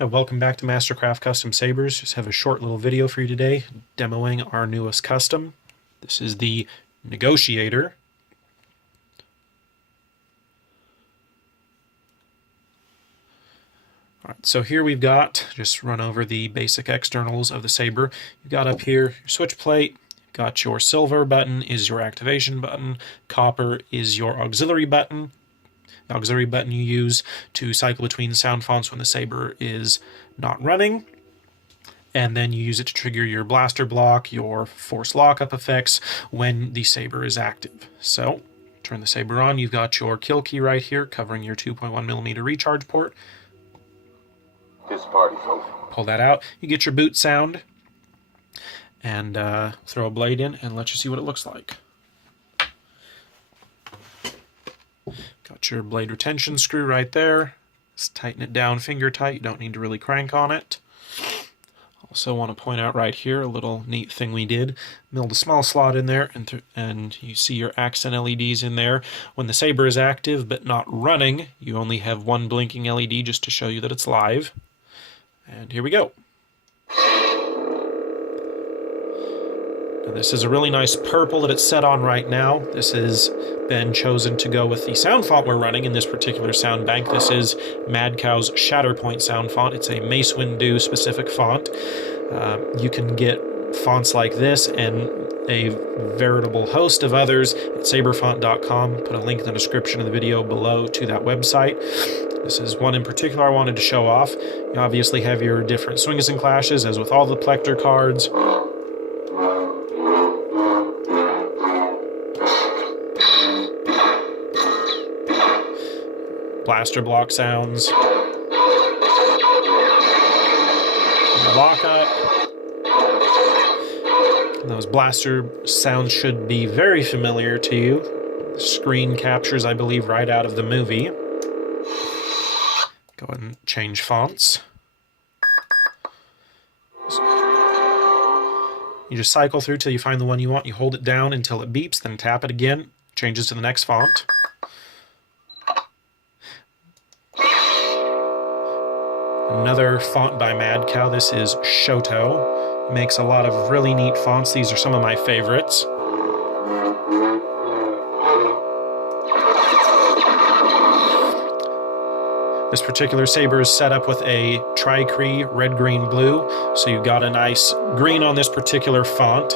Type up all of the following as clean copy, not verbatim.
Welcome back to Mastercraft Custom Sabres. Just have a short little video for you today demoing our newest custom. This is the Negotiator. Alright, so here we've got, just run over the basic externals of the Sabre. You've got up here your switch plate, you've got your silver button is your activation button, copper is your auxiliary button. The auxiliary button you use to cycle between sound fonts when the Sabre is not running. And then you use it to trigger your blaster block, your force lockup effects when the Sabre is active. So, turn the Sabre on. You've got your kill key right here covering your 2.1mm recharge port. This party's over. Pull that out. You get your boot sound and throw a blade in and let you see what it looks like. Got your blade retention screw right there. Just tighten it down finger tight. You don't need to really crank on it. Also want to point out right here a little neat thing we did. Milled a small slot in there, and you see your accent LEDs in there. When the Sabre is active but not running, you only have one blinking LED just to show you that it's live. And here we go. Now this is a really nice purple that it's set on right now. This has been chosen to go with the sound font we're running in this particular sound bank. This is Mad Cow's Shatterpoint sound font. It's a Mace Windu specific font. You can get fonts like this and a veritable host of others at sabrefont.com. Put a link in the description of the video below to that website. This is one in particular I wanted to show off. You obviously have your different swings and clashes, as with all the Plector cards. Blaster block sounds. Lockup. Those blaster sounds should be very familiar to you. The screen captures, I believe, right out of the movie. Go ahead and change fonts. You just cycle through till you find the one you want. You hold it down until it beeps, then tap it again. Changes to the next font. Another font by Mad Cow. This is Shoto. Makes a lot of really neat fonts. These are some of my favorites. This particular Sabre is set up with a Tri-Cree red, green, blue. So you've got a nice green on this particular font.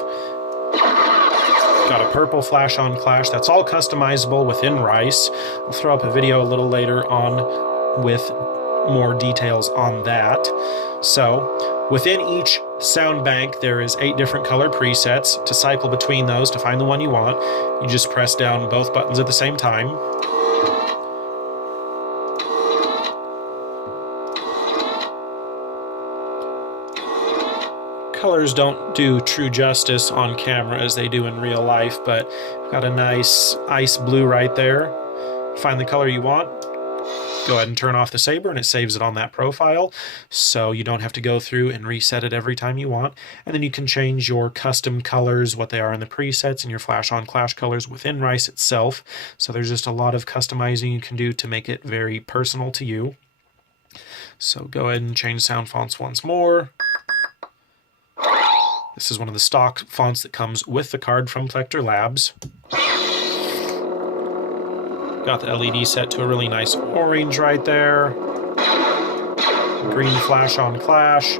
Got a purple flash on clash. That's all customizable within Rice. I'll throw up a video a little later on with more details on that. So within each sound bank there is 8 different color presets. To cycle between those to find the one you want, you just press down both buttons at the same time. Colors don't do true justice on camera as they do in real life, but got a nice ice blue right there. Find the color you want. Go ahead and turn off the Sabre and it saves it on that profile, so you don't have to go through and reset it every time you want. And then you can change your custom colors, what they are in the presets, and your flash on clash colors within Rice itself. So there's just a lot of customizing you can do to make it very personal to you. So go ahead and change sound fonts once more. This is one of the stock fonts that comes with the card from Plector Labs. Got the LED set to a really nice orange right there. Green flash on clash.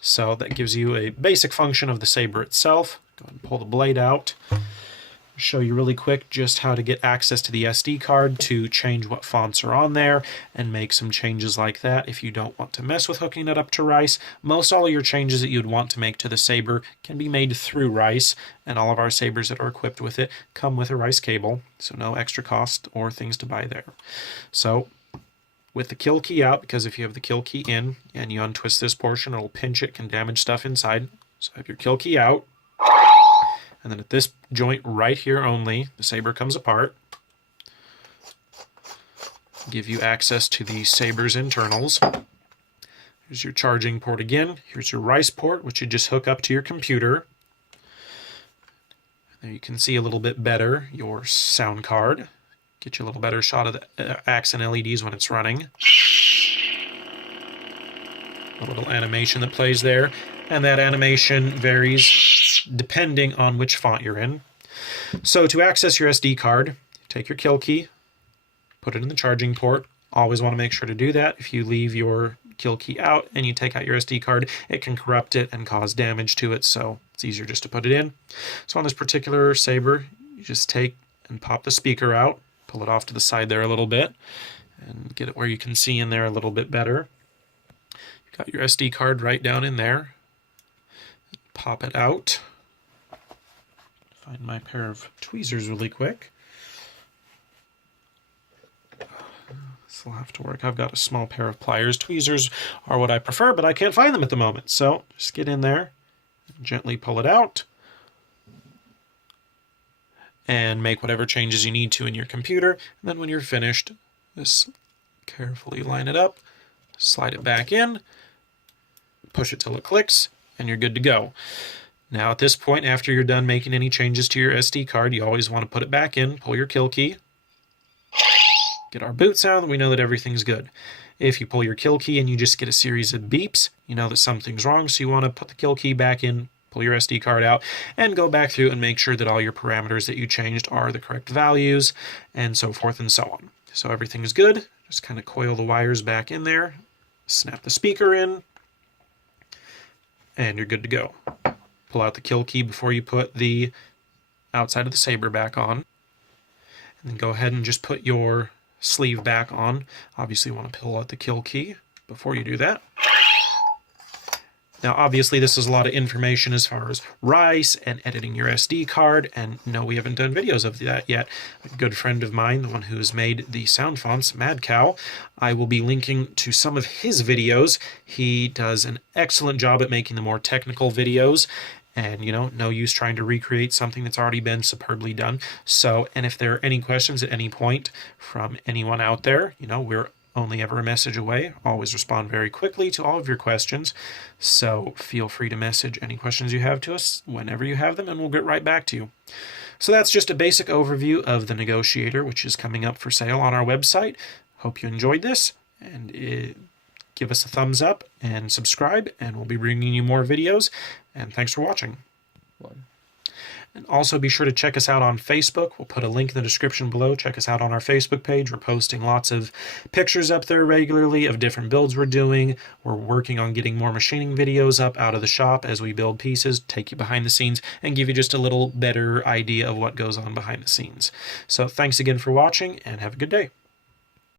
So that gives you a basic function of the Sabre itself. Go ahead and pull the blade out. Show you really quick just how to get access to the SD card to change what fonts are on there and make some changes like that if you don't want to mess with hooking it up to Rice. Most all of your changes that you'd want to make to the Sabre can be made through Rice, and all of our Sabres that are equipped with it come with a Rice cable, so no extra cost or things to buy there. So with the kill key out, because if you have the kill key in and you untwist this portion, it'll pinch it, can damage stuff inside. So have your kill key out. And then at this joint right here only, the Sabre comes apart. Give you access to the Sabre's internals. Here's your charging port again. Here's your Rice port, which you just hook up to your computer. There you can see a little bit better your sound card. Get you a little better shot of the accent LEDs when it's running. a little animation that plays there, and that animation varies depending on which font you're in. So to access your SD card, take your kill key, put it in the charging port. Always want to make sure to do that. If you leave your kill key out and you take out your SD card, it can corrupt it and cause damage to it, so it's easier just to put it in. So on this particular Sabre, you just take and pop the speaker out, pull it off to the side there a little bit, and get it where you can see in there a little bit better. You've got your SD card right down in there. Pop it out. Find my pair of tweezers really quick. This will have to work. I've got a small pair of pliers. Tweezers are what I prefer, but I can't find them at the moment. So just get in there, gently pull it out, and make whatever changes you need to in your computer. And then when you're finished, just carefully line it up, slide it back in, push it till it clicks, and you're good to go. Now at this point, after you're done making any changes to your SD card, you always want to put it back in, pull your kill key, get our boot sound, we know that everything's good. If you pull your kill key and you just get a series of beeps, you know that something's wrong, so you want to put the kill key back in, pull your SD card out, and go back through and make sure that all your parameters that you changed are the correct values, and so forth and so on. So everything's good. Just kind of coil the wires back in there, snap the speaker in, and you're good to go. Pull out the kill key before you put the outside of the Sabre back on, and then go ahead and just put your sleeve back on. Obviously you want to pull out the kill key before you do that. Now obviously this is a lot of information as far as rice and editing your SD card, and no, we haven't done videos of that yet. A good friend of mine, the one who's made the sound fonts, Mad Cow, I will be linking to some of his videos. He does an excellent job at making the more technical videos, and you know, no use trying to recreate something that's already been superbly done. So, and if there are any questions at any point from anyone out there, you know, we're only ever a message away. Always respond very quickly to all of your questions. So feel free to message any questions you have to us whenever you have them, and we'll get right back to you. So that's just a basic overview of the Negotiator, which is coming up for sale on our website. Hope you enjoyed this, and give us a thumbs up and subscribe, and we'll be bringing you more videos. And thanks for watching. And also be sure to check us out on Facebook. We'll put a link in the description below. Check us out on our Facebook page. We're posting lots of pictures up there regularly of different builds we're doing. We're working on getting more machining videos up out of the shop as we build pieces, take you behind the scenes, and give you just a little better idea of what goes on behind the scenes. So thanks again for watching, and have a good day.